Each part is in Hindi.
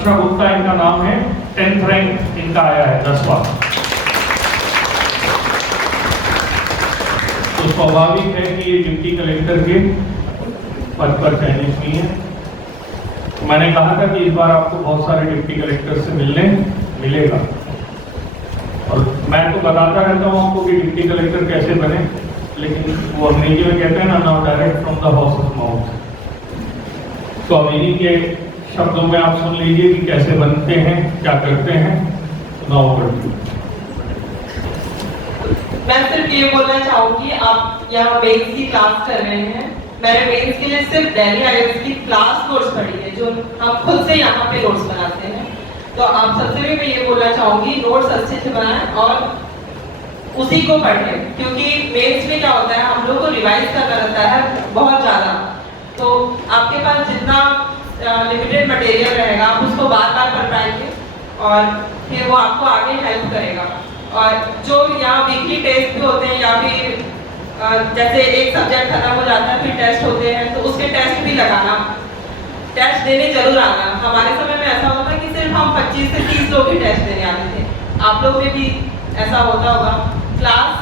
रक्षा गुप्ता इनका नाम है, 10th रैंक इनका आया है, 10वां। तो स्वाभाविक है कि ये डिप्टी कलेक्टर के पद पर चयनित हुई है। तो मैंने कहा था कि इस बार आपको बहुत सारे डिप्टी कलेक्टर से मिलेगा, और मैं तो बताता रहता हूँ आपको कि डिप्टी कलेक्टर कैसे बने, लेकिन वो अंग्रेजी में कहते हैं ना, now direct from the horses mouth. तो अब इन्हीं के शब्दों में आप सुन लीजिए कि कैसे बनते हैं, क्या करते हैं। नाउ करती मैं सिर्फ ये बोलना चाहूंगी, आप यहाँ मेंस की क्लास कर रहे हैं, मैंने मेंस के लिए सिर्फ दिल्ली आईआईएम की क्लास कोर्स पढ़ी है, जो हम खुद से यहाँ पे नोट्स बनाते हैं। तो आप सबसे भी मैं ये बोलना चाहूंगी, नोट्स अच्छे से बनाएं और उसी को पढ़ें, क्योंकि मेंस में क्या होता है, हम लोग को रिवाइज करना रहता है बहुत ज़्यादा। तो आपके पास जितना लिमिटेड मटेरियल रहेगा, आप उसको बार बार पढ़ पाएंगे और फिर वो आपको आगे हेल्प करेगा। और जो यहाँ वीकली टेस्ट भी होते हैं, या फिर जैसे एक सब्जेक्ट खत्म हो जाता है फिर टेस्ट होते हैं, तो उसके टेस्ट भी लगाना, टेस्ट देने जरूर आना। हमारे समय में ऐसा होता है कि सिर्फ हम 25 से 30 लोग ही टेस्ट देने आते थे, आप लोग में भी ऐसा होता होगा। क्लास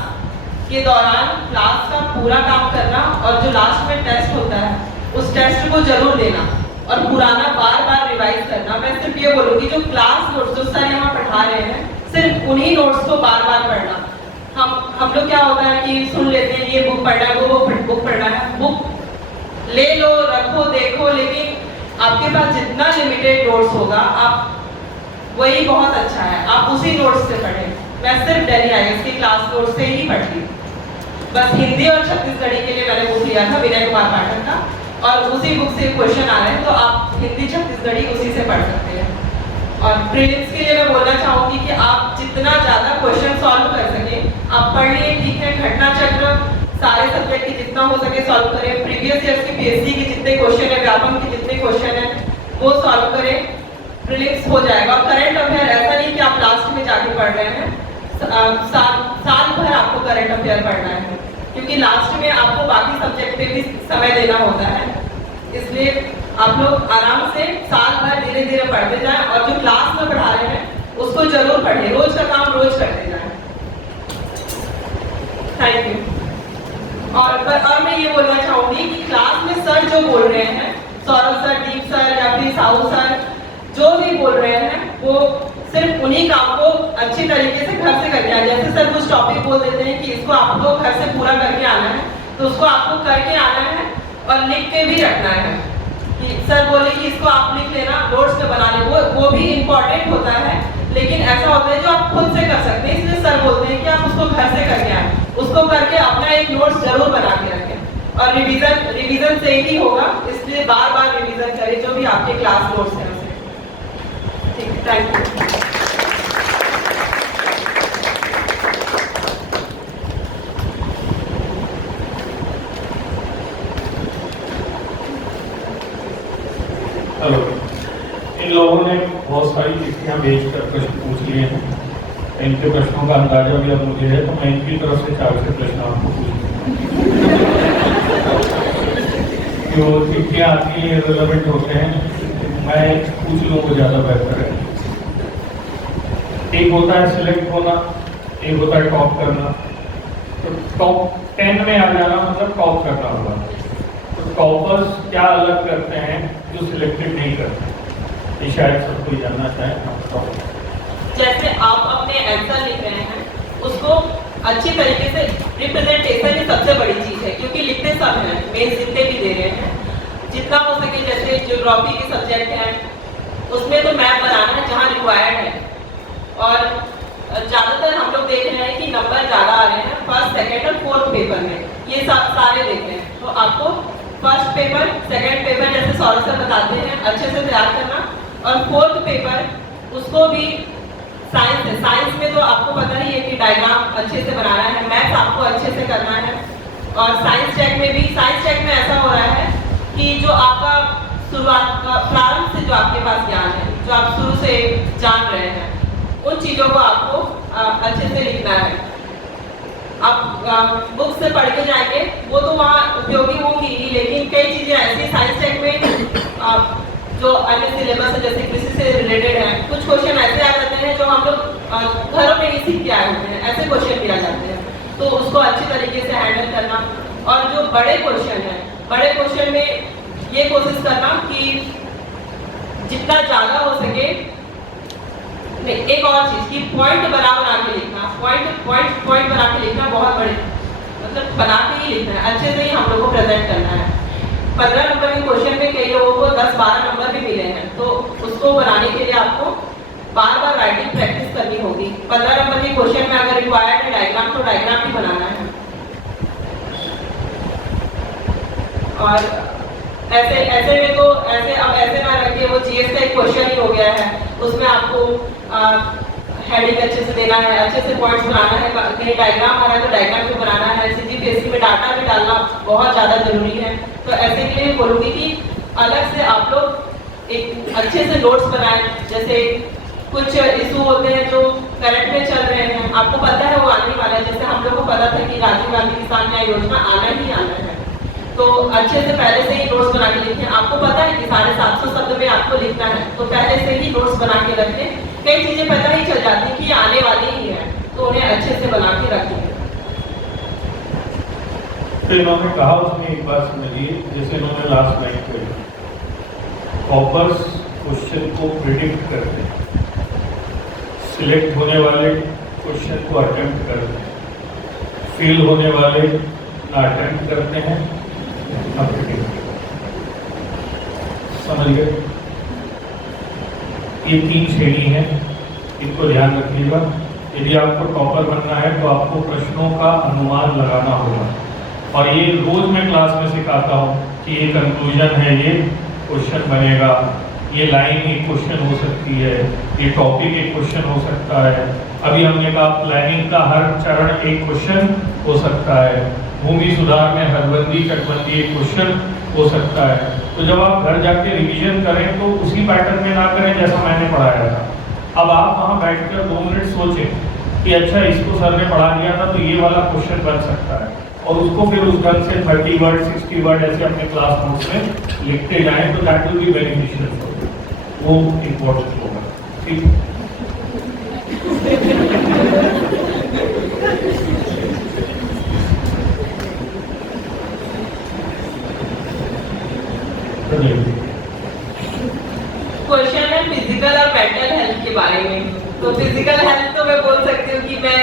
के दौरान क्लास का पूरा काम करना, और जो लास्ट में टेस्ट होता है उस टेस्ट को जरूर देना, और पुराना बार बार रिवाइज करना। मैं सिर्फ ये बोलूँगी, जो क्लास नोट्स जो सर यहाँ पढ़ा रहे हैं, सिर्फ उन्हीं नोट्स को बार बार पढ़ना। हम लोग क्या होता है कि सुन लेते हैं ये बुक पढ़ना है, वो बुक पढ़ना है, बुक ले लो, रखो, देखो, लेकिन आपके पास जितना लिमिटेड नोट्स होगा, आप वही बहुत अच्छा है, आप उसी नोट्स से पढ़ें। मैं सिर्फ दिल्ली आईआईएम की क्लास नोट्स से ही पढ़ती हूँ। बस हिंदी और छत्तीसगढ़ी के लिए मैंने बुक लिया था विनय कुमार पाठक का, और उसी बुक से क्वेश्चन आ रहे हैं, तो आप हिंदी छत्तीसगढ़ी उसी से पढ़ सकते हैं। और प्रीलिम्स के लिए मैं बोलना चाहूँगी कि आप जितना ज़्यादा क्वेश्चन सॉल्व कर सकें आप पढ़ लिए, ठीक है। घटना चक्र सारे सब्जेक्ट के जितना हो सके सॉल्व करें, प्रीवियस ईयर्स की पीएससी के जितने क्वेश्चन है, व्यापम के जितने क्वेश्चन है वो सॉल्व करें, प्रीलिम्स हो जाएगा। करंट अफेयर ऐसा नहीं कि आप लास्ट में जाके पढ़ रहे हैं, साल भर आपको करंट अफेयर पढ़ना है, क्योंकि लास्ट में आपको बाकी सब्जेक्ट पे भी समय देना होता है। इसलिए आप लोग आराम से साल भर धीरे धीरे पढ़ते जाएं, और जो क्लास में पढ़ा रहे हैं उसको जरूर पढ़ें, रोज का काम रोज करते जाएं। Thank you. और मैं ये बोलना चाहूंगी कि क्लास में सर जो बोल रहे हैं, सौरभ सर, दीप सर या फिर साहू सर जो भी बोल रहे हैं, वो सिर्फ उन्हीं काम को अच्छी तरीके से घर से करके आए। जैसे सर कुछ टॉपिक बोल देते हैं कि इसको आपको घर से पूरा करके आना है, तो उसको आपको करके आना है और लिख के भी रखना है। कि सर बोले कि इसको आप लिख लेना, नोट्स में बना ले, वो भी इम्पोर्टेंट होता है, लेकिन ऐसा होता है जो आप खुद से कर सकते हैं। इसलिए सर बोलते हैं कि आप उसको घर से करके आए, उसको करके अपना एक नोट्स जरूर बना के रखें, और रिवीजन से ही होगा, इसलिए बार बार रिवीजन करें जो भी आपके क्लास नोट्स हैं उसे। ठीक है, थैंक यू। हेलो, इन लोगों ने बहुत सारी चिट्ठियाँ भेजकर प्रश्न पूछ लिए हैं, इनके प्रश्नों का अंदाजा भी अब मुझे है, तो मैं इनकी तरफ से 4 से प्रश्न आपको पूछूंगा। जो चिट्ठियाँ आती हैं रिलेवेंट होते हैं, मैं पूछ लूँ वो ज़्यादा बेहतर है। एक होता है सिलेक्ट होना, एक होता है टॉप करना। तो टॉप 10 में आ जाना मतलब टॉप करना होगा। तो टॉपर्स क्या अलग करते हैं जो सिलेक्टेड नहीं करते, ये शायद सब कोई जानना चाहे। जैसे आप अपने आंसर लिख रहे हैं, उसको अच्छी तरीके से रिप्रेजेंटेशन ही सबसे बड़ी चीज है, क्योंकि लिखते सब हैं, मेन जितने भी दे रहे हैं, जितना हो सके। जैसे ज्योग्राफी के सब्जेक्ट हैं, उसमें तो मैप बनाना है जहाँ रिक्वायर्ड है, और ज़्यादातर हम लोग देख रहे हैं कि नंबर ज़्यादा आ रहे हैं फर्स्ट, सेकेंड और फोर्थ पेपर में, ये सब सारे देख रहे हैं। तो आपको फर्स्ट पेपर, सेकेंड पेपर जैसे सौरभ सर बताते हैं अच्छे से तैयार करना, और फोर्थ पेपर उसको भी साइंस है, साइंस में तो आपको पता ही है कि डायग्राम अच्छे से बनाना है, मैथ्स आपको अच्छे से करना है। और साइंस चेक में भी, साइंस चेक में ऐसा हो रहा है कि जो आपका शुरुआत प्रारंभ से जो आपके पास ज्ञान है, जो आप शुरू से जान रहे हैं, उन चीज़ों को आपको अच्छे से लिखना है। आप बुक से पढ़ के जाएंगे वो तो वहाँ उपयोगी होंगी ही, लेकिन कई चीज़ें ऐसी साइंस चेक में जो अन्य सिलेबस है जैसे कृषि से रिलेटेड है, कुछ क्वेश्चन ऐसे आ जाते हैं जो हम लोग घरों में ही सीख के आए होते हैं, ऐसे क्वेश्चन भी आ जाते हैं, तो उसको अच्छी तरीके से हैंडल करना। और जो बड़े क्वेश्चन है, बड़े क्वेश्चन में ये कोशिश करना कि जितना ज्यादा हो सके, एक और चीज कि पॉइंट बना के लिखना, पॉइंट बना के लिखना, बहुत बड़े मतलब बना के ही लिखना है, अच्छे से ही हम लोग को प्रेजेंट करना है। 15 नंबर के क्वेश्चन में कई लोगों को 10-12 नंबर भी मिले हैं, तो उसको बनाने के लिए आपको बार बार राइटिंग प्रैक्टिस करनी होगी। 15 नंबर के क्वेश्चन में अगर रिक्वायर्ड है डायग्राम, तो डायग्राम भी बनाना है। और ऐसे में तो ऐसे ना रखिए, वो जीएस का एक क्वेश्चन ही हो गया है, उसमें आपको हेडिंग अच्छे से देना है, अच्छे से पॉइंट्स बनाना है, कहीं डायग्राम आ रहा है तो डायग्राम भी बनाना है, सीजीपीएससी में डाटा भी डालना बहुत ज़्यादा जरूरी है। तो ऐसे के लिए बोलूँगी कि अलग से आप लोग एक अच्छे से नोट्स बनाएं, जैसे कुछ इशू होते हैं जो करंट में चल रहे हैं, आपको पता है वो आने वाला है, जैसे हम लोग को पता था कि राजीव गांधी किसान न्याय योजना आना ही आना है, तो अच्छे से पहले से ही नोट्स बना के लिखें। आपको पता है कि 750 शब्द में आपको लिखना है, तो पहले से ही नोट्स बना के रखें। कई चीजें पता ही चल जाती कि आने वाली ही है, तो उन्हें अच्छे से बना के रखें। तो इन्होंने कहा, उसमें एक बात समझिए, जैसे इन्होंने लास्ट लाइन पे टॉपर्स क्वेश्चन को प्रिडिक्ट करते हैं, सिलेक्ट होने वाले क्वेश्चन को अटेम्प्ट करते हैं, फेल होने वाले ना अटेम्प्ट करते हैं ना प्रिडिक्ट। समझ गए? ये 3 श्रेणी है, इनको ध्यान रखिएगा। यदि आपको टॉपर बनना है तो आपको प्रश्नों का अनुमान लगाना होगा, और ये रोज मैं क्लास में सिखाता हूँ कि ये कंक्लूजन है, ये क्वेश्चन बनेगा, ये लाइन एक क्वेश्चन हो सकती है, ये टॉपिक एक क्वेश्चन हो सकता है। अभी हमने कहा प्लानिंग का हर चरण एक क्वेश्चन हो सकता है, भूमि सुधार में हदबंदी चकबंदी एक क्वेश्चन हो सकता है। तो जब आप घर जाके रिवीजन करें तो उसी पैटर्न में ना करें जैसा मैंने पढ़ाया था। अब आप वहाँ बैठकर 2 मिनट सोचें कि अच्छा इसको सर ने पढ़ा दिया था तो ये वाला क्वेश्चन बन सकता है, और उसको फिर उस ढंग से 30 वर्ड 60 वर्ड ऐसे अपने क्लास नोट्स में लिखते जाएं, तो that will be beneficial for you, वो इम्पोर्टेंट होगा। ठीक, क्वेश्चन है फिजिकल और मेंटल हेल्थ के बारे में। तो फिजिकल हेल्थ तो मैं बोल सकती हूँ कि मैं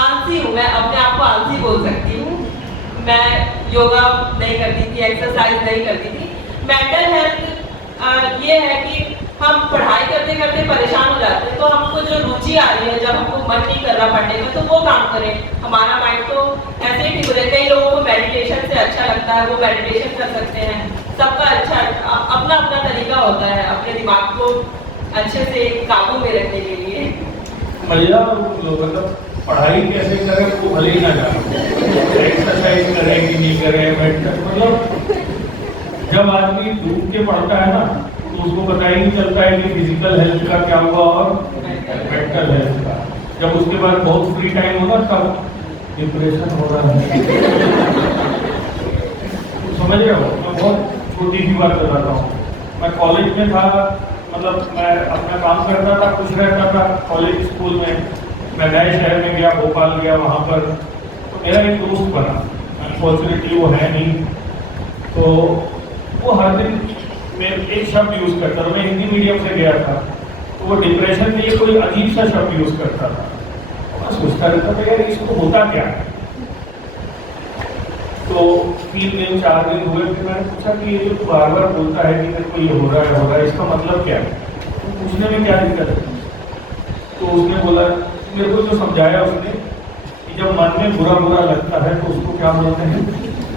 आलसी हूँ, मैं अपने आप को आलसी बोल सकती हूँ। मैं योगा नहीं करती थी, एक्सरसाइज नहीं करती थी। मेंटल हेल्थ ये है कि हम पढ़ाई करते करते परेशान हो जाते हैं, तो हमको जो रुचि आ रही है, जब हमको मन नहीं कर रहा पढ़ने में, तो वो काम करें, हमारा माइंड तो ऐसे ही ठीक हो जाए। कई लोगों को मेडिटेशन से अच्छा लगता है, वो मेडिटेशन कर सकते हैं। सबका अच्छा अपना अपना तरीका होता है अपने दिमाग को अच्छे से काबू में रखने के लिए। मजा मतलब पढ़ाई कैसे करें वो भले ही ना जाने, एक्सरसाइज करें कि नहीं करें, मतलब जब आदमी डूब के पढ़ता है ना तो उसको पता ही नहीं चलता है कि फिजिकल हेल्थ का क्या हुआ और मेंटल हेल्थ का। जब उसके बाद बहुत फ्री टाइम होगा तब डिप्रेशन हो रहा है। समझ रहे हो? मैं बहुत छोटी सी बात बताता हूँ। मैं कॉलेज में था, मतलब मैं अपना काम करता था, खुश रहता था कॉलेज स्कूल में। मैं नए शहर में गया, भोपाल गया, वहाँ पर तो मेरा एक दोस्त बना, अनफॉर्चुनेटली वो है नहीं, तो वो हर दिन मैं एक शब्द यूज करता था। मैं हिंदी मीडियम से गया था, तो वो डिप्रेशन के लिए कोई अजीब सा शब्द यूज करता था। मैं सोचता रहता था यार इसको होता क्या है। तो 3 दिन 4 दिन हुए, फिर मैंने पूछा कि ये जो बार बार बोलता है कि मेरे को ये हो रहा है, इसका मतलब क्या है? तो पूछने में क्या दिक्कत है? तो उसने बोला, मेरे को जो समझाया उसने कि जब मन में बुरा बुरा लगता है तो उसको क्या बोलते हैं?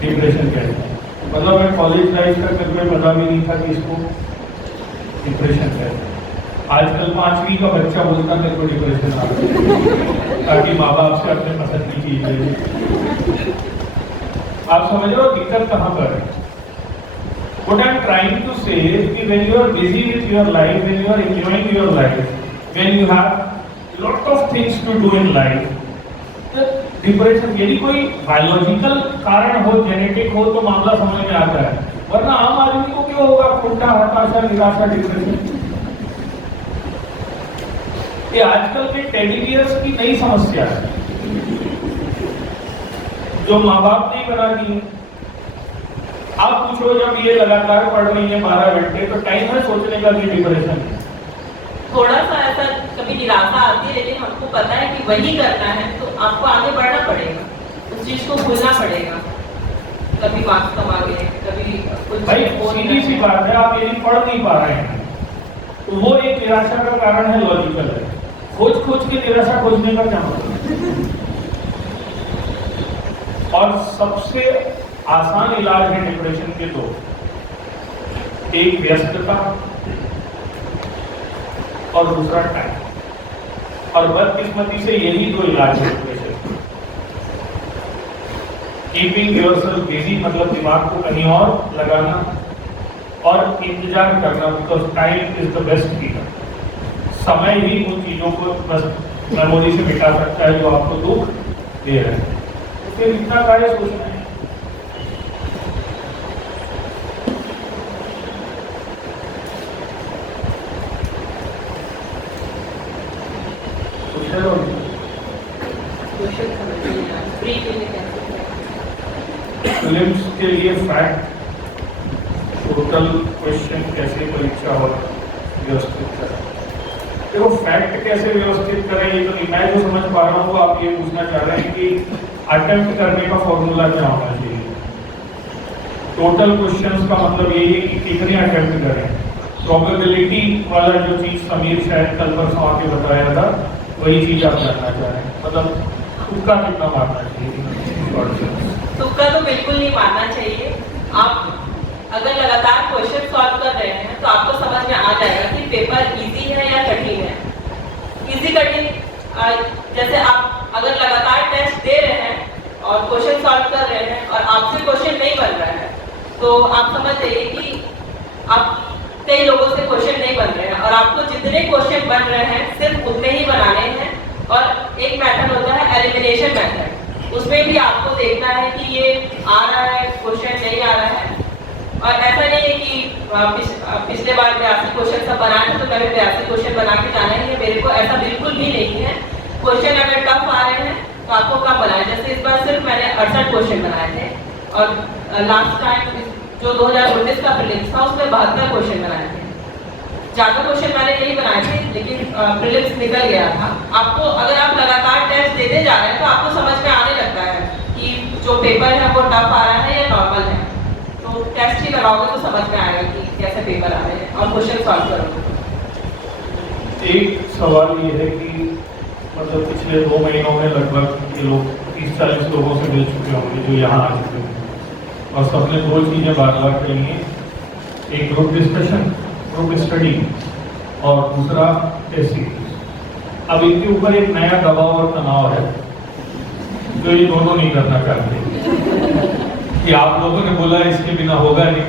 डिप्रेशन कहते हैं। मतलब मैं कॉलेज लाइफ का मेरे को पता भी नहीं था कि इसको डिप्रेशन कहते हैं। आजकल 5वीं का बच्चा बोलता मेरे को डिप्रेशन आ गया, ताकि माँ बाप से अपने पसंद की चीज ले। आप समझ रहे हो दिक्कत कहाँ पर है? What I am trying to say is कि when you are busy with your life, when you are enjoying your life, when you have lot of things to do in life, depression यदि कोई बायोलॉजिकल कारण हो, जेनेटिक हो, तो मामला समझ में आता है। वरना आम आदमी को क्यों होगा कुंठा, हताशा, निराशा, डिप्रेशन? ये आजकल के टेडी बियर्स की नई समस्या है जो माँ बाप ने बना दी है। आप पूछो जब ये लगातार पढ़ रही है 12 घंटे तो टाइम है सोचने का कि डिप्रेशन है? थोड़ा सा ऐसा कभी निराशा आती है, लेकिन हमको पता है कि वही करना है तो आपको आगे बढ़ना पड़ेगा, उस चीज को भूलना पड़ेगा। कभी मार्क्स कम आ गए, कभी कुछ भाई सीधी सी बात है, आप यदि पढ़ नहीं पा रहे हैं तो वो एक निराशा का कारण है, लॉजिकल है। खोज खोज के निराशा खोजने का क्या मतलब? और सबसे आसान इलाज है डिप्रेशन के दो, एक व्यस्तता और दूसरा टाइम। और बदकिस्मती से यही दो इलाज है डिप्रेशन। कीपिंग योरसेल्फ बिजी मतलब दिमाग को कहीं और लगाना और इंतजार करना, because time is the best healer. समय ही उन चीजों को बस मेमोरी से मिटा सकता है जो आपको दुख दे रहे हैं। फिर इतना कार्य सोचना है। फिल्म्स के लिए फैक्ट, टोटल, क्वेश्चन कैसे परीक्षा और व्यवस्थित करें? देखो फैक्ट कैसे व्यवस्थित करें ये तो नहीं, मैं जो समझ पा रहा हूँ आप ये पूछना चाह रहे हैं कि अटेम्प्ट करने का फॉर्मूला क्या होना चाहिए। टोटल क्वेश्चंस का मतलब यही है कि कितने अटेम्प्ट करें। प्रोबेबिलिटी वाला जो चीज समीर शायद कल परसों आके बताया था वही चीज आप जानना चाह रहे हैं, मतलब तुक्का कितना मारना चाहिए? तुक्का तो बिल्कुल नहीं मारना चाहिए। आप अगर लगातार क्वेश्चन सॉल्व कर रहे हैं तो आपको समझ में आ जाएगा कि पेपर इजी है या कठिन है। इजी कठिन जैसे आप अगर लगातार टेस्ट दे रहे हैं और क्वेश्चन सॉल्व कर रहे हैं और आपसे क्वेश्चन नहीं बन रहा है तो आप समझ जाइए कि आप कई लोगों से क्वेश्चन नहीं बन रहे हैं और आपको जितने क्वेश्चन बन रहे हैं सिर्फ उतने ही बनाने हैं। और एक मेथड होता है एलिमिनेशन मेथड, उसमें भी आपको देखना है कि ये आ रहा है क्वेश्चन नहीं आ रहा है। और ऐसा नहीं है कि पिछले बार 82 क्वेश्चन सब बनाए थे तो मैंने 82 क्वेश्चन बना के जाना ही है मेरे को, ऐसा बिल्कुल भी नहीं है। क्वेश्चन अगर टफ आ रहे हैं तो आपको कम बनाए, जैसे इस बार सिर्फ मैंने 68 क्वेश्चन बनाए थे और लास्ट टाइम जो 2019 का प्रीलिम्स था उसमें 72 क्वेश्चन बनाए थे। ज्यादा क्वेश्चन मैंने नहीं बनाए थे लेकिन प्रीलिम्स निकल गया था। आपको अगर आप लगातार टेस्ट देते जा रहे हैं तो आपको समझ में आने लगता है कि जो पेपर है वो टफ आ रहा है या नॉर्मल है। तो टेस्ट ही लगाओगे तो समझ में आएगा कि कैसे पेपर आ रहे हैं और क्वेश्चन सॉल्व करोगे। एक सवाल ये है कि मतलब पिछले 2 महीनों में लगभग ये लोग 30-40 लोगों से मिल चुके होंगे जो यहाँ आ चुके हैं और सबने 2 चीज़ें बार बार कही हैं, एक ग्रुप डिस्कशन, ग्रुप स्टडी और दूसरा टेस्ट सीरीज। अब इनके ऊपर एक नया दबाव और तनाव है जो ये दोनों नहीं करना चाहते कि आप लोगों ने बोला इसके बिना होगा नहीं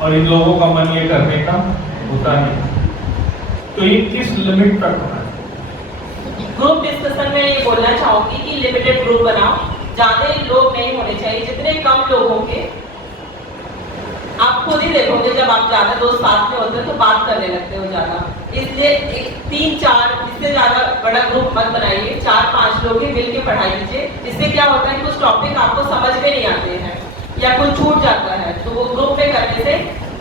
और इन लोगों का मन ये करने का होता नहीं, तो ये किस लिमिट तक होना है? ग्रुप डिस्कशन में ये बोलना चाहूंगी कि लिमिटेड ग्रुप बनाओ, ज्यादा लोग नहीं होने चाहिए, जितने कम लोग होंगे। आप खुद ही देखोगे जब आप ज्यादा दोस्त साथ में होते हैं तो बात करने लगते हो ज्यादा, इसलिए 3-4 इससे ज्यादा बड़ा ग्रुप मत बनाइए। 4-5 लोग ही मिलकर पढ़ाई कीजिए। इससे क्या होता है कुछ टॉपिक आपको समझ में नहीं आते हैं या कुछ छूट जाता है तो वो ग्रुप में करने से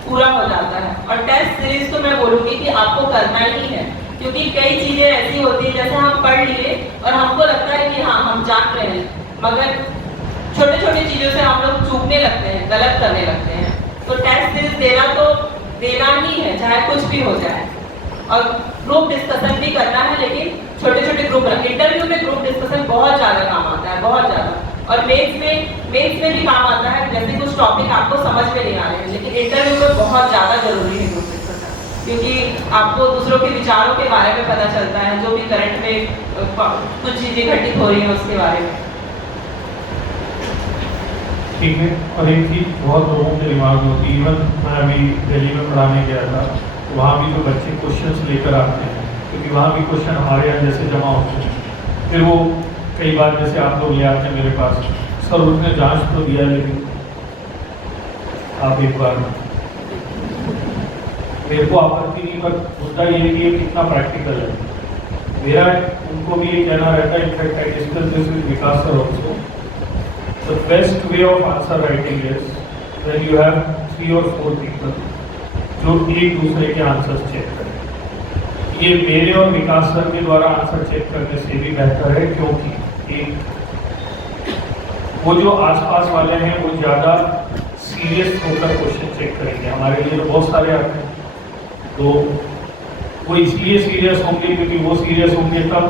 पूरा हो जाता है। और टेस्ट सीरीज तो मैं बोलूंगी कि आपको करना ही है, क्योंकि कई चीजें ऐसी होती है जैसे हम पढ़ लिए और हमको लगता है कि हाँ हम जान रहे हैं, मगर छोटे छोटे चीजों से हम लोग चूकने लगते हैं, गलत करने लगते हैं। तो टेस्ट सीरीज देना तो देना ही है चाहे कुछ भी हो जाए। और ग्रुप डिस्कशन भी करना है, लेकिन छोटे छोटे ग्रुप, इंटरव्यू में ग्रुप डिस्कशन बहुत ज्यादा काम आता है, बहुत ज्यादा। और मेंस में भी काम आता है, जैसे कुछ टॉपिक आपको समझ में नहीं आ रहे हैं लेकिन इंटरव्यू में बहुत ज्यादा जरूरी है ग्रुप डिस्कशन, क्योंकि आपको दूसरों के विचारों के बारे में पता चलता है, जो भी करंट में कुछ चीजें घटित हो रही है उसके बारे में। ठीक है। और एक चीज बहुत लोगों के दिमाग में होती है, इवन मैं अभी दिल्ली में पढ़ाने गया था तो वहाँ भी जो बच्चे क्वेश्चंस लेकर आते हैं, क्योंकि वहाँ भी क्वेश्चन हमारे यहाँ जैसे जमा होते हैं, फिर वो कई बार जैसे आप लोग ले आते हैं मेरे पास, सर उसने जांच तो दिया लेकिन आप एक बार, मेरे को आपत्ति नहीं, पर मुद्दा ये है कि ये कितना प्रैक्टिकल है। मेरा उनको भी ये कहना रहता है, in fact I discuss this with Vikas sir also, the best way of answer writing is when you have 3 or 4 people जो एक दूसरे के आंसर चेक करें। ये मेरे और विकास सर के द्वारा आंसर चेक करने से भी बेहतर है, क्योंकि एक वो जो आसपास वाले हैं वो ज़्यादा सीरियस होकर क्वेश्चन चेक करेंगे। हमारे लिए तो बहुत सारे आते हैं, तो वो इसलिए सीरियस होंगे क्योंकि वो सीरियस होंगे तब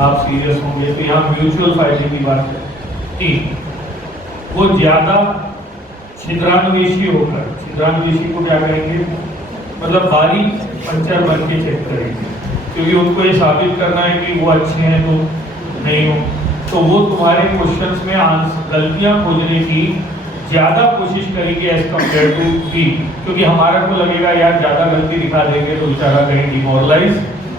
आप सीरियस होंगे, तो यहाँ म्यूचुअल फायदे की बात है। 3, वो ज़्यादा छिद्रान्वेषी होकर, छिद्रान्वेषी को क्या कहेंगे, मतलब बारी पंचर बन के चेक करेंगे, क्योंकि उनको ये साबित करना है कि वो अच्छे हैं तो नहीं हो, तो वो तुम्हारे क्वेश्चंस में गलतियां खोजने की ज़्यादा कोशिश करेंगे एज कम्पेयर टू बी, क्योंकि हमारा को लगेगा यार ज़्यादा गलती दिखा देंगे तो बेचारा कहीं डिमोरलाइज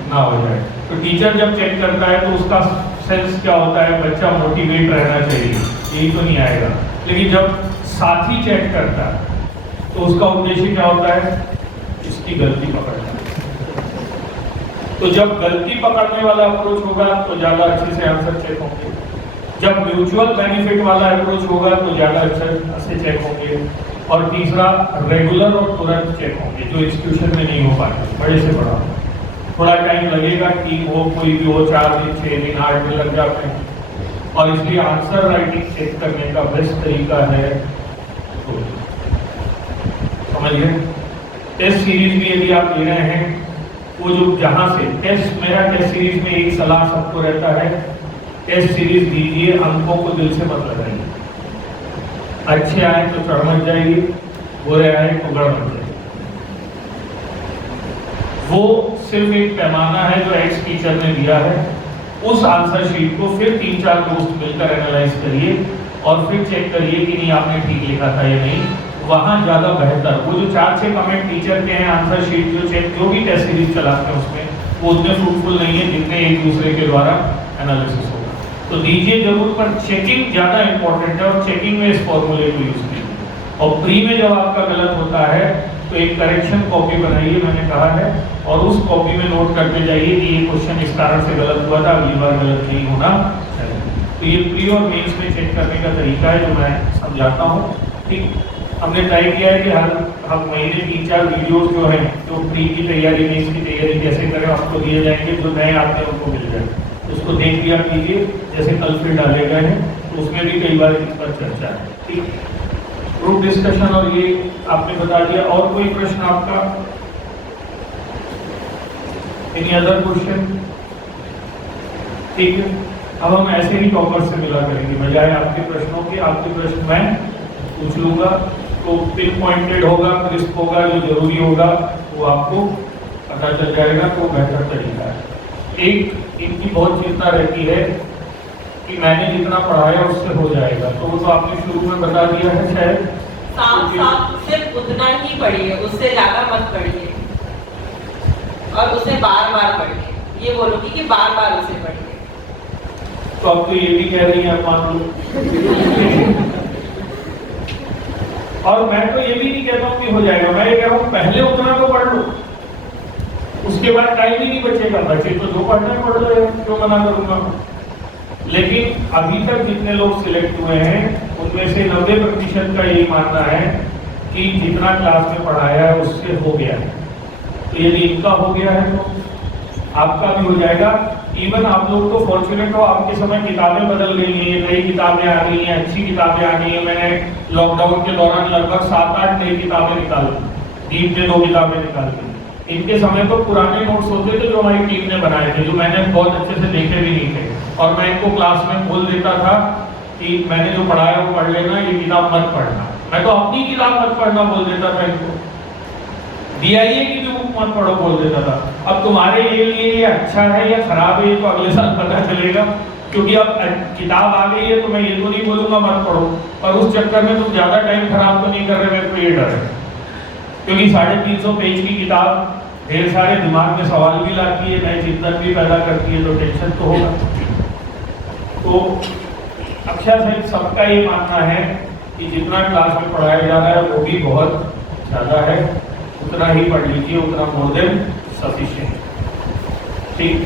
ना हो जाए। तो टीचर जब चेक करता है तो उसका सेंस क्या होता है, बच्चा मोटिवेट रहना चाहिए, यही तो नहीं आएगा। लेकिन जब साथी चेक करता है तो उसका उद्देश्य क्या होता है, इसकी गलती पकड़ना। तो जब गलती पकड़ने वाला अप्रोच होगा तो ज़्यादा अच्छे से आंसर चेक होंगे, जब म्यूचुअल बेनिफिट वाला अप्रोच होगा तो ज़्यादा अच्छे से चेक होंगे, और तीसरा रेगुलर और तुरंत चेक होंगे, जो इंस्टीट्यूशन में नहीं हो पाए, बड़े से बड़ा थोड़ा टाइम लगेगा, टीम हो कोई भी हो, 4 दिन 6 दिन 8 दिन लग जाते हैं। और इसलिए आंसर राइटिंग चेक करने का बेस्ट तरीका है, तो समझिए टेस्ट सीरीज भी यदि आप ले रहे हैं, वो जो जहाँ से टेस्ट, मेरा टेस्ट सीरीज में एक सलाह सबको रहता है, टेस्ट सीरीज दीजिए, अंकों को दिल से मत लगाइए। अच्छे आए तो चढ़ मत जाइए, बुरे आए तो गड़ मत जाइए। वो सिर्फ एक पैमाना है जो एक्स टीचर ने दिया है, उस आंसर शीट को फिर 3-4 दोस्त मिलकर एनालाइज करिए और फिर चेक करिए कि नहीं आपने ठीक लिखा था या नहीं, वहाँ ज़्यादा बेहतर। वो जो 4-6 कमेंट टीचर के हैं आंसर शीट जो चेक, जो भी टेस्ट सीरीज चलाते हैं उसमें, वो उतने फ्रूटफुल नहीं है जितने एक दूसरे के द्वारा एनालिसिस होगा। तो दीजिए जरूर, पर चेकिंग ज़्यादा इंपॉर्टेंट है, और चेकिंग में इस फॉर्मूले को यूज कीजिए। और प्री में जब आपका गलत होता है तो एक करेक्शन कॉपी बनाइए, मैंने कहा है, और उस कॉपी में नोट करते जाइए कि ये क्वेश्चन इस कारण से गलत हुआ था, अगली बार गलत नहीं होना चाहिए। तो ये प्री और मेंस में चेक करने का तरीका है जो मैं समझाता हूँ। ठीक, हमने तय किया है कि हर महीने 3-4 वीडियोस जो हैं, जो प्री की तैयारी, मेंस की तैयारी कैसे करें, आपको दिए जाएंगे, जो नए आते हैं उनको मिल जाए, उसको देख लिया कीजिए। जैसे कल फिर डाले गए हैं तो उसमें भी कई बार इस पर चर्चा है। ठीक, ग्रुप डिस्कशन और ये आपने बता दिया। और कोई प्रश्न आपका? Any other question? ठीक है, अब हम ऐसे ही टॉपर से मिला करेंगे, बजाय आपके प्रश्नों के आपके प्रश्न मैं पूछ लूंगा, तो पिन पॉइंटेड होगा, क्रिस्प होगा, जो जरूरी होगा वो आपको पता चल जाएगा, तो बेहतर तरीका है। एक इनकी बहुत चिंता रहती है कि मैंने जितना पढ़ाया उससे हो जाएगा, तो वो तो आपने शुरू में बता दिया है शायद। साफ सिर्फ उतना ही पढ़िए, उससे ज्यादा मत पढ़िए, और उसे बार बार पढ़िए। ये बोलूंगी कि बार बार उसे पढ़िए। तो अब तो ये भी कह रही है, मान लो। और मैं तो ये भी नहीं कहता हूँ कि हो जाएगा, मैं ये कह रहा हूँ पहले उतना तो पढ़ लो, उसके बाद टाइम ही नहीं बचेगा। बचे तो जो पढ़ना है पढ़ लो, क्यों मना करूंगा। लेकिन अभी तक जितने लोग सिलेक्ट हुए हैं उनमें से 90% का यही मानना है कि जितना क्लास में पढ़ाया है उससे हो गया है। तो यदि इनका हो गया है तो आपका भी हो जाएगा। इवन आप लोग तो फॉर्चुनेट हो, आपके समय किताबें बदल गई हैं, नई किताबें आ गई हैं, अच्छी किताबें आ गई हैं। मैंने लॉकडाउन के दौरान लगभग 7-8 नई किताबें निकाली, टीम ने 2 किताबें निकाली। इनके समय तो पुराने नोट्स होते थे जो हमारी टीम ने बनाए थे, जो मैंने बहुत अच्छे से देखे भी नहीं थे, और मैं इनको क्लास में बोल देता था कि मैंने जो पढ़ाया वो पढ़ लेना, ये किताब मत पढ़ना। मैं तो अपनी किताब मत पढ़ना बोल देता था इनको, DIA की भी बुक मत पढ़ो बोल देता था। अब तुम्हारे लिए ये अच्छा है या खराब है ये तो अगले साल पता चलेगा, क्योंकि अब किताब आ गई है तो मैं ये तो नहीं बोलूंगा मत पढ़ो, और उस चक्कर में तुम ज्यादा टाइम खराब तो नहीं कर रहे, मेरे को ये डर है। क्योंकि 350 पेज की किताब ढेर सारे दिमाग में सवाल भी लाती है, नए चिंतन भी पैदा करती है, तो टेंशन तो होगा। तो अक्षर से सबका ये मानना है कि जितना क्लास में पढ़ाया जा रहा है वो भी बहुत ज़्यादा है, उतना ही पढ़ लीजिए, उतना मोर देन सफिशिएंट। ठीक,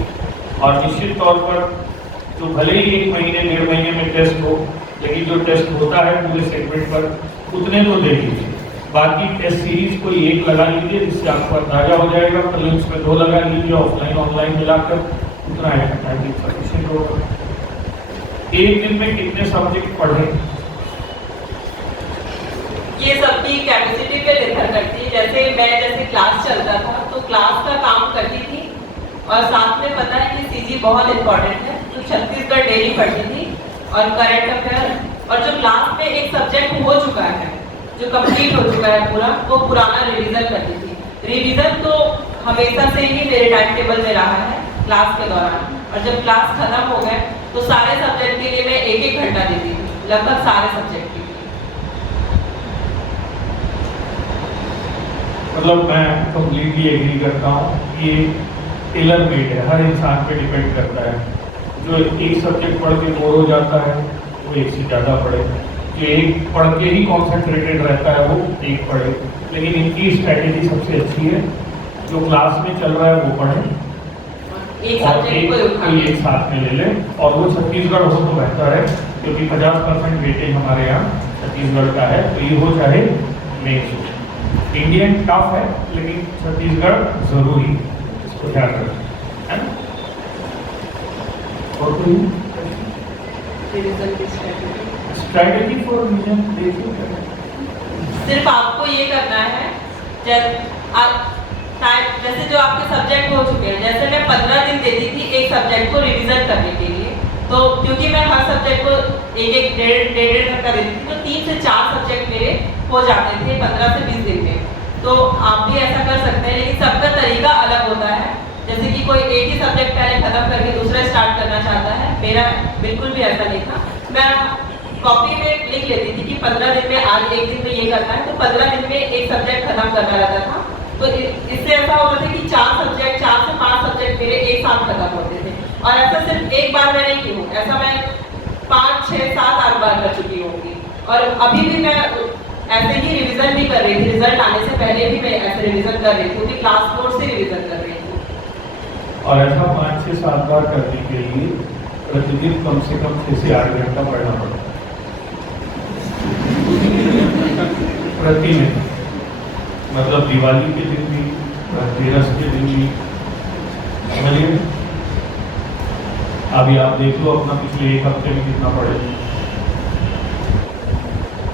और निश्चित तौर पर जो भले ही 1 महीने 1.5 महीने में टेस्ट हो, लेकिन जो टेस्ट होता है पूरे सेगमेंट पर उतने तो दे लीजिए। बाकी टेस्ट सीरीज कोई 1 लगा लीजिए, जिससे आपको अंदाजा हो जाएगा। प्रीलिम्स में 2 लगा लीजिए, ऑफलाइन ऑनलाइन मिलाकर उतना है सफिशिएंट होगा। एक दिन में कितने सब्जेक्ट पढ़े? ये सबकी कैपेसिटी पे निर्भर करती है। जैसे क्लास चलता था तो क्लास का काम करती थी, और साथ में पता है कि सीजी बहुत इंपॉर्टेंट है तो छत्तीसगढ़ डेली पढ़ती थी, और करंट अफेयर। और जो क्लास में एक सब्जेक्ट हो चुका है, जो कंप्लीट हो चुका है पूरा, वो पुराना रिवीजन करती थी। रिवीजन तो हमेशा से ही मेरे टाइम टेबल में रहा है क्लास के दौरान। और जब क्लास खत्म हो गए तो सारे सब्जेक्ट के लिए मैं 1-1 घंटा देती थी, लगभग सारे सब्जेक्ट के लिए। मतलब मैं कंप्लीटली एग्री करता हूँ, ये टेलर मेड है, हर इंसान पे डिपेंड करता है। जो एक सब्जेक्ट पढ़ के बोर हो जाता है वो एक से ज़्यादा पढ़े, जो एक पढ़ के ही कॉन्सेंट्रेटेड रहता है वो एक पढ़े। लेकिन इनकी स्ट्रैटेजी सबसे अच्छी है, जो क्लास में चल रहा है वो पढ़े और एक साथ में ले लें। और वो छत्तीसगढ़ हो तो बेहतर है, क्योंकि 50% वेटेज हमारे यहाँ छत्तीसगढ़ का है, तो ये हो चाहे मेन्स हो। इंडियन टफ है लेकिन छत्तीसगढ़ जरूरी है, इसको ध्यान रखें, है ना? और कोई स्ट्रैटेजी फॉर रिवीजन देखिए, सिर्फ आपको ये करना है, जैसे जो आपके सब्जेक्ट हो चुके हैं, जैसे मैं 15 दिन देती थी एक सब्जेक्ट को रिवीजन करने के लिए, तो क्योंकि मैं हर सब्जेक्ट को 1-1 डेढ़ घंटा देती थी, तो 3 से 4 सब्जेक्ट मेरे हो जाते थे 15 से 20 दिन में। तो आप भी ऐसा कर सकते हैं, लेकिन सबका तरीका अलग होता है। जैसे कि कोई एक ही सब्जेक्ट पहले खत्म करके दूसरा स्टार्ट करना चाहता है, मेरा बिल्कुल भी ऐसा नहीं था। मैं कॉपी में लिख लेती थी कि 15 दिन में आज एक दिन में ये करना है, तो 15 दिन में एक सब्जेक्ट खत्म करना रहता था। तो इससे ऐसा होता था कि 4 से 5 सब्जेक्ट मेरे एक साथ खत्म होते थे। और ऐसा सिर्फ एक बार मैं नहीं की हूँ, ऐसा मैं 5, 6, 7, 8 बार कर चुकी होंगी। और अभी भी मैं ऐसे ही रिवीजन भी कर रही थी, रिजल्ट आने से पहले भी मैं ऐसे रिवीजन कर रही थी, क्योंकि क्लास बोर्ड से रिवीजन कर रही थी। और ऐसा 5 से 7 बार करने के लिए प्रतिदिन कम से कम 6 से 8 घंटा पढ़ना पड़ता है प्रतिदिन। मतलब दिवाली के दिन भी, धनतेरस के दिन भी, समझिए। अभी आप देख लो अपना पिछले 1 हफ्ते में कितना पढ़े।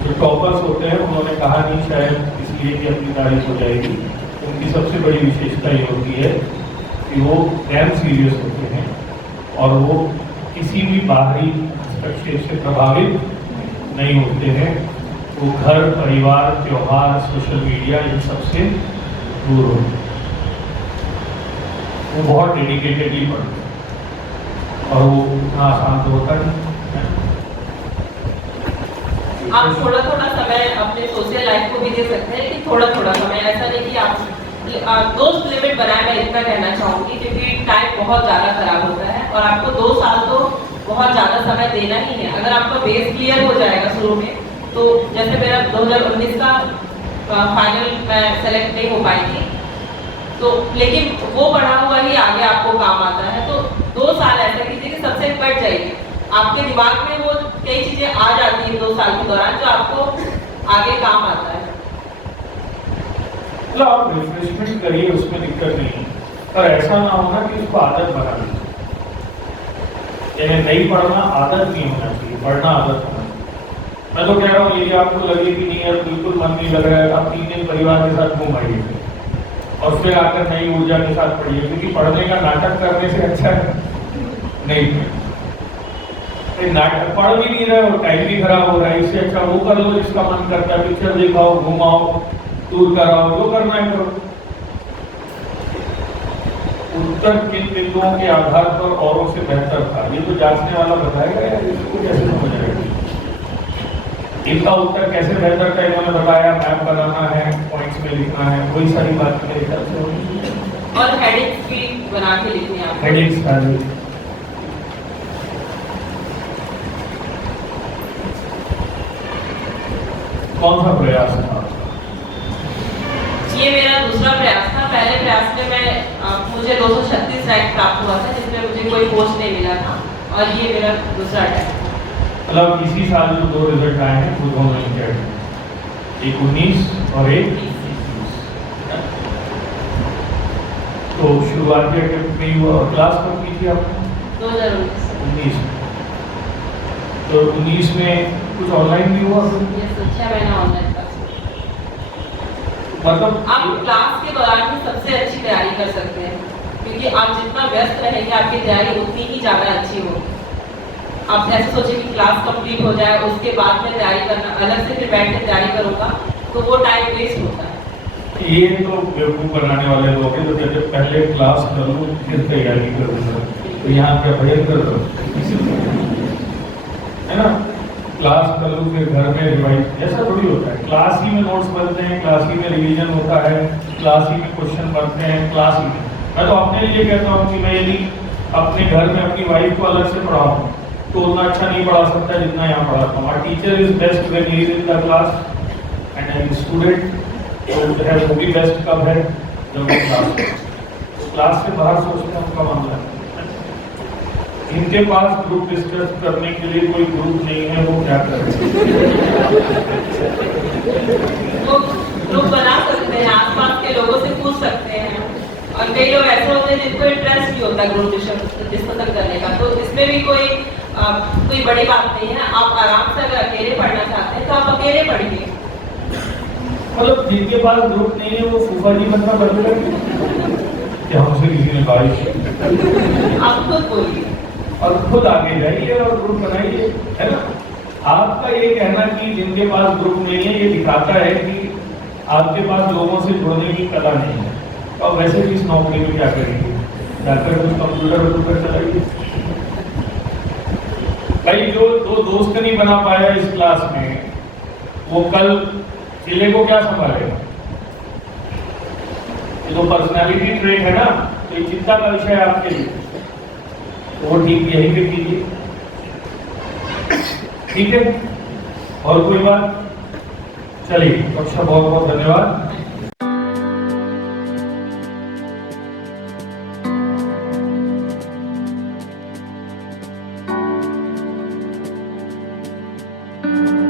जो टॉपर्स होते हैं उन्होंने कहा नहीं, शायद इसलिए कि अपनी तारीफ हो जाएगी, उनकी सबसे बड़ी विशेषता ये होती है कि वो डैम सीरियस होते हैं और वो किसी भी बाहरी हस्तक्षेप से प्रभावित नहीं होते हैं। वो घर, परिवार, त्योहार, सोशल मीडिया, इन सबसे दूर होते हैं। वो बहुत डेडिकेटेडली पढ़ते हैं और वो उतना आसान तो होता नहीं। आप थोड़ा थोड़ा समय अपने सोशल लाइफ को भी दे सकते हैं, लेकिन थोड़ा थोड़ा समय, ऐसा नहीं कि आप दोस्त लिमिट बनाए। मैं इतना कहना चाहूँगी, क्योंकि टाइम बहुत ज़्यादा खराब होता है और आपको 2 साल तो बहुत ज़्यादा समय देना ही है। अगर आपका बेस क्लियर हो जाएगा शुरू में, तो जैसे मेरा 2019 का फाइनल मैं सेलेक्ट नहीं हो पाई थी, तो लेकिन वो पढ़ा हुआ ही आगे आपको काम आता है। तो 2 साल ऐसा कीजिए कि सबसे कट जाइए, आपके दिमाग में वो कई चीजें आ जाती हैं 2 साल के दौरान जो आपको आगे काम आता है। मतलब आप रिफ्रेशमेंट करिए, उसमें दिक्कत नहीं है, पर ऐसा ना होना कि उसको आदत बना लीजिए। यानी नहीं पढ़ना आदत नहीं होना चाहिए, पढ़ना आदत होना चाहिए। मैं तो कह रहा हूँ, यदि आपको लगे कि नहीं यार बिल्कुल मन नहीं लग रहा है, आप 3 दिन परिवार के साथ घूम आइए और फिर आकर नई ऊर्जा के साथ पढ़िए, क्योंकि पढ़ने का नाटक करने से अच्छा है नहीं। नाटक पढ़ भी नहीं रहे हो, टाइम भी खराब हो रहा है, इससे अच्छा वो कर लो जिसका मन करता है, पिक्चर दिखाओ, घुमाओ, टूर कराओ, जो करना है करो। उत्तर किन बिंदुओं के आधार पर औरों से बेहतर था, ये तो जांचने वाला बताएगा यार, इसको कैसे समझ आएगा। इनका उत्तर कैसे बेहतर था इन्होंने बताया, मैप बनाना है, पॉइंट्स में लिखना है, वही सारी बात मेरे ख्याल से होगी। और हेडिंग्स भी बना के लिखनी है, हेडिंग्स कौन सा प्रयास था? ये मेरा दूसरा प्रयास था। पहले प्रयास में मुझे 236 रैंक प्राप्त हुआ था, जिसमें मुझे कोई पोस्ट नहीं मिला था, और ये मेरा दूसरा अटैम्प्ट। मतलब इसी साल जो 2 रिजल्ट आए हैं वो दोनों इनके हैं, एक 19 और एक 21। तो शुरुआती अटेम्प्ट में ही हुआ, और क्लास कब की थी आपने? 2019। तो 19 में कुछ ऑनलाइन भी हुआ? ये 6 महीना ऑनलाइन क्लास। मतलब आप क्लास के दौरान ही सबसे अच्छी तैयारी कर सकते हैं, क्योंकि आप जितना व्यस्त रहेंगे आपकी तैयारी उतनी ही ज़्यादा अच्छी होगी। आप ऐसे सोचिए कि क्लास कंप्लीट हो जाए, उसके बाद में तैयारी करना, अलग से फिर बैठ के तैयारी करूँगा तो वो टाइम वेस्ट होता है। ये तो बेवकूफ़ बनाने वाले लोग हैं, तो कहते हैं पहले क्लास कर लो फिर तैयारी करूँगा। तो यहाँ क्या भजन कर दो, है ना? क्लास कर लो फिर घर में रिवाइज, ऐसा थोड़ी होता है। क्लास ही में नोट्स बनते हैं, क्लास ही में रिवीजन होता है, क्लास ही में क्वेश्चन बनते हैं, क्लास ही में। मैं तो अपने लिए कहता हूँ कि मैं यदि अपने घर में अपनी वाइफ को अलग से पढ़ाऊँ तो उतना अच्छा नहीं पढ़ा सकता जितना यहाँ पढ़ाता हूँ। और teacher is best when he is in the class and student जो है वो भी बेस्ट कब है, जब वो क्लास से बाहर सोचते हैं उनका मामला है। इनके पास ग्रुप डिस्कस करने के लिए कोई ग्रुप नहीं है, वो क्या करें? वो ग्रुप बना सकते हैं, आसपास के लोगों से पूछ सकते हैं, और कई लोग ऐसे होते हैं जिनको इंटरेस्ट भी होता है ग्रुप डिस्कशन करने का, तो इसमें भी कोई बड़ी बात नहीं है। आप आराम से अगर अकेले पढ़ना चाहते हैं तो आप अकेले पढ़िए। मतलब जिनके पास ग्रुप नहीं है वो फूफा जी बनना पड़ेगा कि हमसे किसी ने बारिश। आप खुद बोलिए और खुद आगे जाइए और ग्रुप बनाइए, है ना? आपका ये कहना कि जिनके पास ग्रुप नहीं है ये दिखाता है कि आपके पास लोगों से जुड़ने की कला नहीं है। और वैसे भी इस नौकरी में क्या करेंगे, जाकर कुछ कंप्यूटर चलाइए। भाई जो 2 दोस्त नहीं बना पाया इस क्लास में, वो कल जिले को क्या संभालेगा? ये तो पर्सनालिटी ट्रेट है ना, तो ये चिंता का विषय है आपके लिए। वो ठीक यही पे कीजिए, ठीक है? और कोई बात? चलिए, कक्षा बहुत बहुत धन्यवाद। you